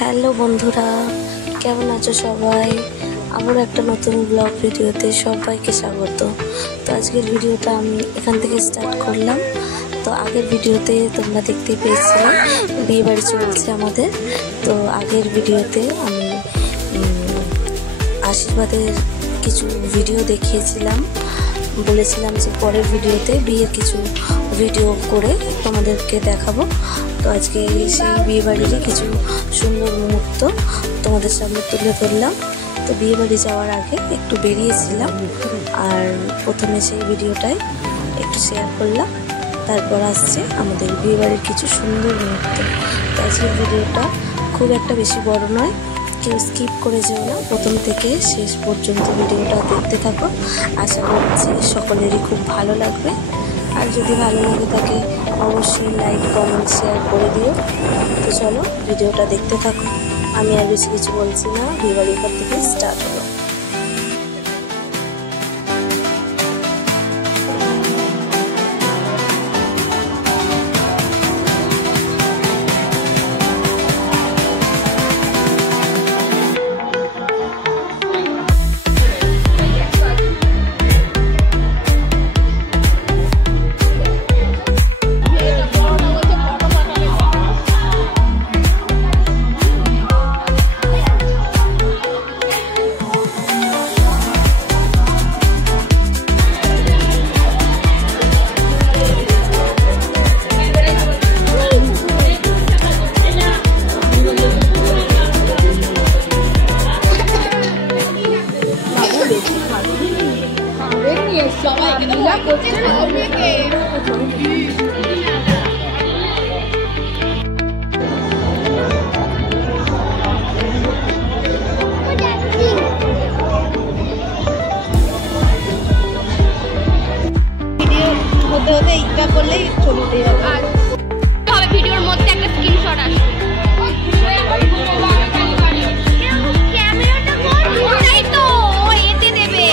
Hello বন্ধুরা, কেমন আছো সবাই? আবার একটা নতুন ব্লগ ভিডিওতে সবাইকে স্বাগত। তো আজকের ভিডিওটা আমি এখান থেকে স্টার্ট করলাম। তো আগের ভিডিওতে তোমরা দেখতে পেয়েছিলে বিয়ে বাড়ি চলছে আমাদের। তো আগের ভিডিওতে আমি আশীর্বাদের কিছু ভিডিও দেখিয়েছিলাম, বলেছিলাম যে পরের ভিডিওতে বিয়ের কিছু ভিডিও করে তোমাদেরকে দেখাবো। তো আজকে সেই বিয়ে বাড়িরই কিছু সুন্দর মুহূর্ত তোমাদের সামনে তুলে ধরলাম। তো বিয়ে বাড়ি যাওয়ার আগে একটু বেরিয়েছিলাম, আর প্রথমে সেই ভিডিওটাই একটু শেয়ার করলাম। তারপর আসছে আমাদের বিয়ে বাড়ির কিছু সুন্দর মুহূর্ত। তো আজকের ভিডিওটা খুব একটা বেশি বড় নয়, কেউ স্কিপ করে যেও না, প্রথম থেকে শেষ পর্যন্ত ভিডিওটা দেখতে থাকো। আশা করছি সকলেরই খুব ভালো লাগবে। আর যদি ভালো লাগে থাকে অবশ্যই লাইক কমেন্ট শেয়ার করে দিও। তো চলো ভিডিওটা দেখতে থাকো। আমি আর বেশি কিছু বলছি না, বিয়ে বাড়ির পর থেকে স্টার্ট হলো। হতে এইটা করলেই ছবি উঠে যাবে। আর তবে ভিডিওর মধ্যে একটা স্ক্রিনশট আসবে। ক্যামেরাটা কর, তাই তো এতে দেবে।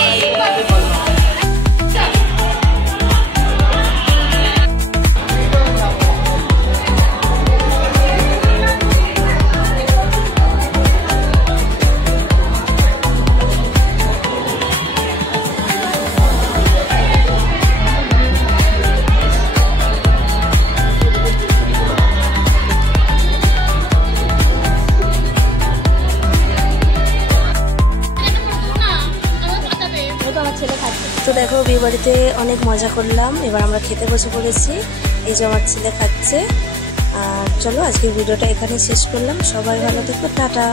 তো দেখো বিয়ে বাড়িতে অনেক মজা করলাম, এবার আমরা খেতে বসে পড়েছি। এই যে আমার ছেলে খাচ্ছে। আর চলো আজকের ভিডিওটা এখানে শেষ করলাম। সবাই ভালো থেকো, টাটা।